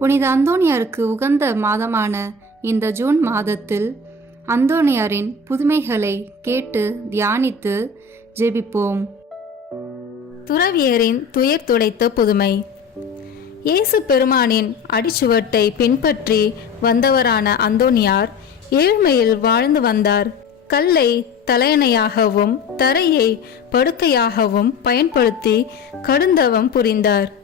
புனித அந்தோனியாருக்கு உகந்த மாதமான இந்த ஜூன் மாதத்தில் அந்தோனியாரின் புதுமைகளை கேட்டு தியானித்து ஜெபிப்போம். துறவியரின் துயர் துடைத்த புதுமை. இயேசு பெருமானின் அடிச்சுவட்டை பின்பற்றி வந்தவரான அந்தோனியார் ஏழ்மையில் வாழ்ந்து வந்தார். கல்லை தலையணையாகவும் தரையை படுக்கையாகவும் பயன்படுத்தி கடுந்தவம் புரிந்தார்.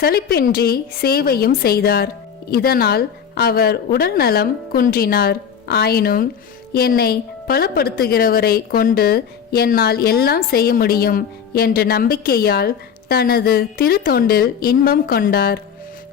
சலிப்பின்றி சேவையும் செய்தார். இதனால் அவர் உடல்நலம் குன்றினார். ஆயினும் என்னை பலப்படுத்துகிறவரை கொண்டு என்னால் எல்லாம் செய்ய முடியும் என்ற நம்பிக்கையால் தனது திருத்தொண்டில் இன்பம் கொண்டார்.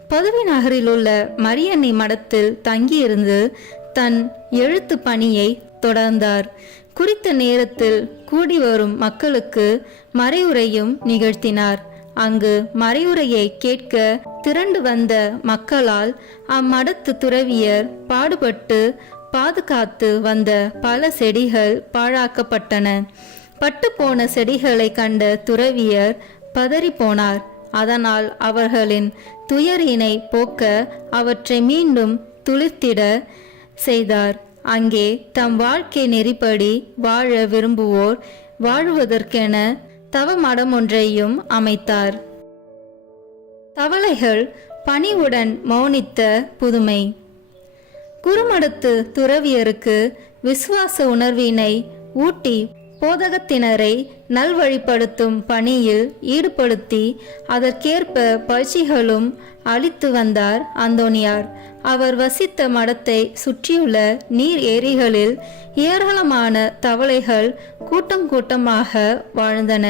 பதுவை நகரில் உள்ள மரியன்னை மடத்தில் தங்கியிருந்து தன் எழுத்து பணியை தொடர்ந்தார். குறித்த நேரத்தில் கூடி வரும் மக்களுக்கு மறைவுரையும் நிகழ்த்தினார். அங்கு மறைவுரையை கேட்க திரண்டு வந்த மக்களால் அம்மடத்து துறவியர் பாடுபட்டு பாதுகாத்து வந்த பல செடிகள் பாழாக்கப்பட்டன. பட்டுப்போன செடிகளை கண்ட துறவியர் பதறிப்போனார். அதனால் அவர்களின் துயரினை போக்க அவற்றை மீண்டும் துளிர்த்திட செய்தார். அங்கே தம் வாழ்க்கை நெறிப்படி வாழ விரும்புவோர் வாழ்வதற்கென தவ மடம் ஒன்றையும் அமைத்தார். தவளைகள் பணிவுடன் மௌனித்த புதுமை. குருமடத்து துறவியருக்கு விசுவாச உணர்வினை ஊட்டி போதகத்தினரை நல்வழிப்படுத்தும் பணியில் ஈடுபடுத்தி அதற்கேற்ப பயிற்சிகளும் அளித்து வந்தார் அந்தோனியார் அவர் வசித்த மடத்தை சுற்றியுள்ள நீர் ஏரிகளில் ஏராளமான தவளைகள் கூட்டம் கூட்டமாக வாழ்ந்தன.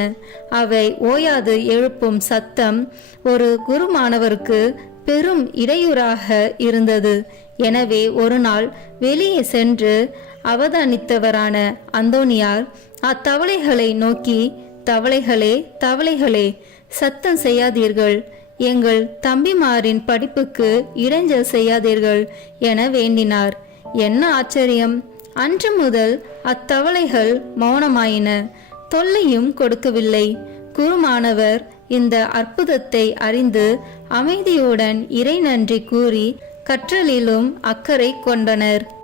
அவை ஓயாது எழுப்பும் சத்தம் ஒரு குருமானவருக்கு பெரும் இடையூறாக இருந்தது. எனவே ஒரு நாள் வெளியே சென்று அவதானித்தவரான அந்தோனியார் அத்தவளைகளை நோக்கி தவளைகளே தவளைகளே சத்தம் செய்யாதீர்கள். எங்கள் தம்பிமாரின் படிப்புக்கு இடைஞ்சல் செய்யாதீர்கள் என வேண்டினார். என்ன ஆச்சரியம்! அன்று முதல் அத்தவளைகள் மௌனமாயின. தொல்லையும் கொடுக்கவில்லை. குருமானவர் இந்த அற்புதத்தை அறிந்து அமைதியுடன் இறை நன்றி கூறி கற்றலிலும் அக்கறை கொண்டனர்.